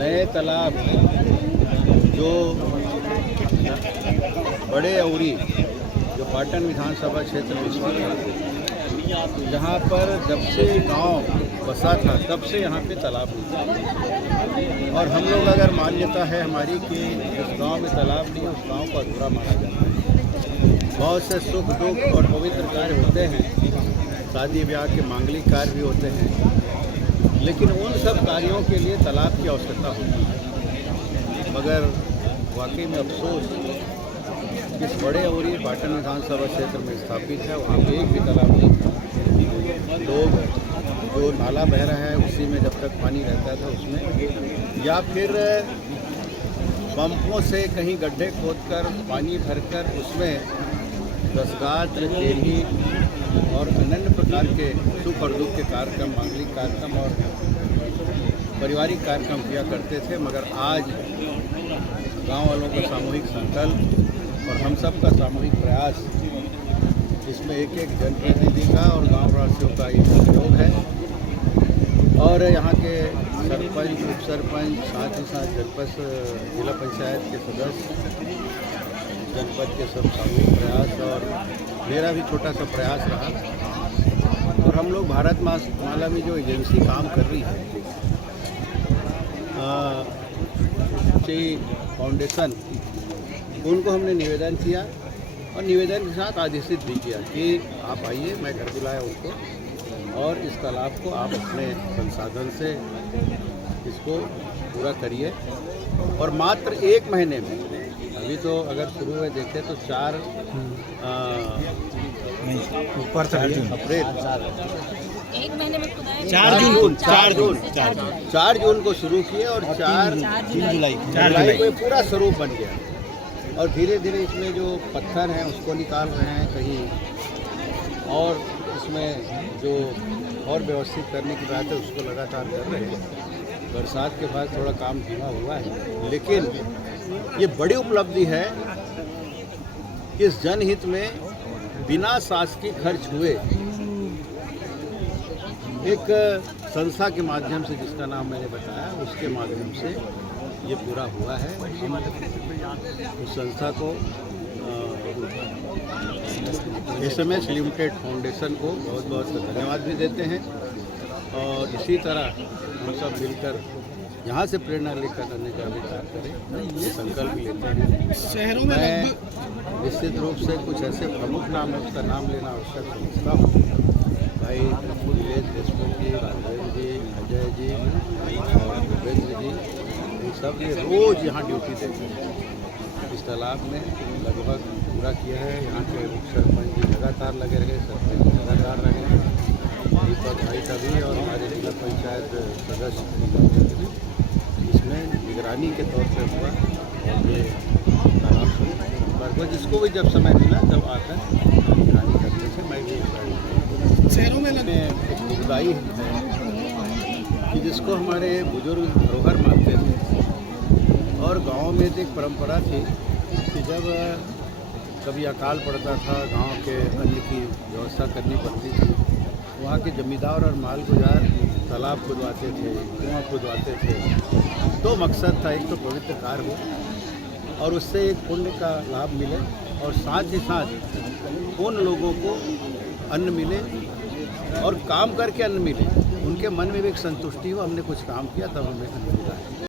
नए तालाब जो बड़े औरी जो पाटन विधानसभा क्षेत्र में स्थित है, जहाँ पर जब से गांव बसा था तब से यहाँ पे तालाब होता है। और हम लोग अगर मान्यता है हमारी कि जिस गांव में तालाब नहीं है उस गांव को अधूरा माना जाता है। बहुत से सुख दुख और पवित्र कार्य होते हैं, शादी ब्याह के मांगलिक कार्य भी होते हैं, लेकिन उन सब कार्यों के लिए तालाब की आवश्यकता होती है। मगर वाकई में अफसोस इस बड़े औरी पाटन विधानसभा क्षेत्र में स्थापित है, वहाँ पे एक भी तालाब नहीं था। लोग जो नाला बह रहा है उसी में जब तक पानी रहता था उसमें, या फिर पंपों से कहीं गड्ढे खोदकर पानी भरकर उसमें दसगात्र देही और अन्य प्रकार के सुख और दुख के कार्यक्रम, मांगलिक कार्यक्रम और पारिवारिक कार्यक्रम किया करते थे। मगर आज गांव वालों का सामूहिक संकल्प और हम सब का सामूहिक प्रयास, इसमें एक एक जनप्रतिनिधि का और गांव वासियों का एक सहयोग है। और यहाँ के सरपंच, उप सरपंच, साथ ही साथ जनपद जिला पंचायत के सदस्य, जनपद के सब सामूहिक प्रयास और मेरा भी छोटा सा प्रयास रहा। और हम लोग भारत माला में जो एजेंसी काम कर रही है, फाउंडेशन, उनको हमने निवेदन किया और निवेदन के साथ आदेशित भी किया कि आप आइए, मैं घर बुलाया उनको, और इस तालाब को आप अपने संसाधन से इसको पूरा करिए। और मात्र 1 महीने में, अभी तो अगर शुरू में देखें तो 4 अप्रैल 1 महीने में 4 जून को शुरू किए और 4 जुलाई को पूरा स्वरूप बन गया। और धीरे धीरे इसमें जो पत्थर हैं उसको निकाल रहे हैं कहीं, और इसमें जो और व्यवस्थित करने की बात है उसको लगातार कर रहे हैं। बरसात के बाद थोड़ा काम धीमा हुआ है, लेकिन ये बड़ी उपलब्धि है कि इस जनहित में बिना शासकीय खर्च हुए एक संस्था के माध्यम से, जिसका नाम मैंने बताया, उसके माध्यम से ये पूरा हुआ है। उस संस्था को SMS लिमिटेड फाउंडेशन को बहुत बहुत धन्यवाद भी देते हैं। और इसी तरह हम सब मिलकर यहाँ से प्रेरणा लेकर करने का विचार करें, ये संकल्प लेते हैं। शहरों में मैं निश्चित रूप से कुछ ऐसे प्रमुख नाम है उसका नाम लेना आवश्यक समझता हूँ। भाई नीलेश देशमुख जी, राघवेंद्र जी, अजय जी और भूपेंद्र जी, इन सब ने रोज़ यहाँ ड्यूटी देते हैं। इस तालाब में लगभग पूरा किया है। यहाँ के उप सरपंच जी लगातार लगे रहे, सरपंच लगातार रहे, दीपक भाई का भी, और हमारे जिला पंचायत सदस्य इसमें निगरानी के तौर पर हुआ। और ये तालाब जिसको भी जब समय मिला तब आकर निगरानी करते थे। मैं भी शहरों में एक दुखदाई है कि जिसको हमारे बुजुर्ग धरोहर मानते थे, और गाँव में तो एक परंपरा थी कि जब कभी अकाल पड़ता था, गांव के अन्न की व्यवस्था करनी पड़ती थी, वहाँ के जमींदार और मालगुजार तालाब खुदवाते थे, कुआं खुदवाते थे। 2 मकसद था, एक तो पवित्र कार्य हो और उससे एक पुण्य का लाभ मिले, और साथ ही साथ उन लोगों को अन्न मिले और काम करके अन्न मिले, उनके मन में भी एक संतुष्टि हो, हमने कुछ काम किया तब हमें अन्न मिला है।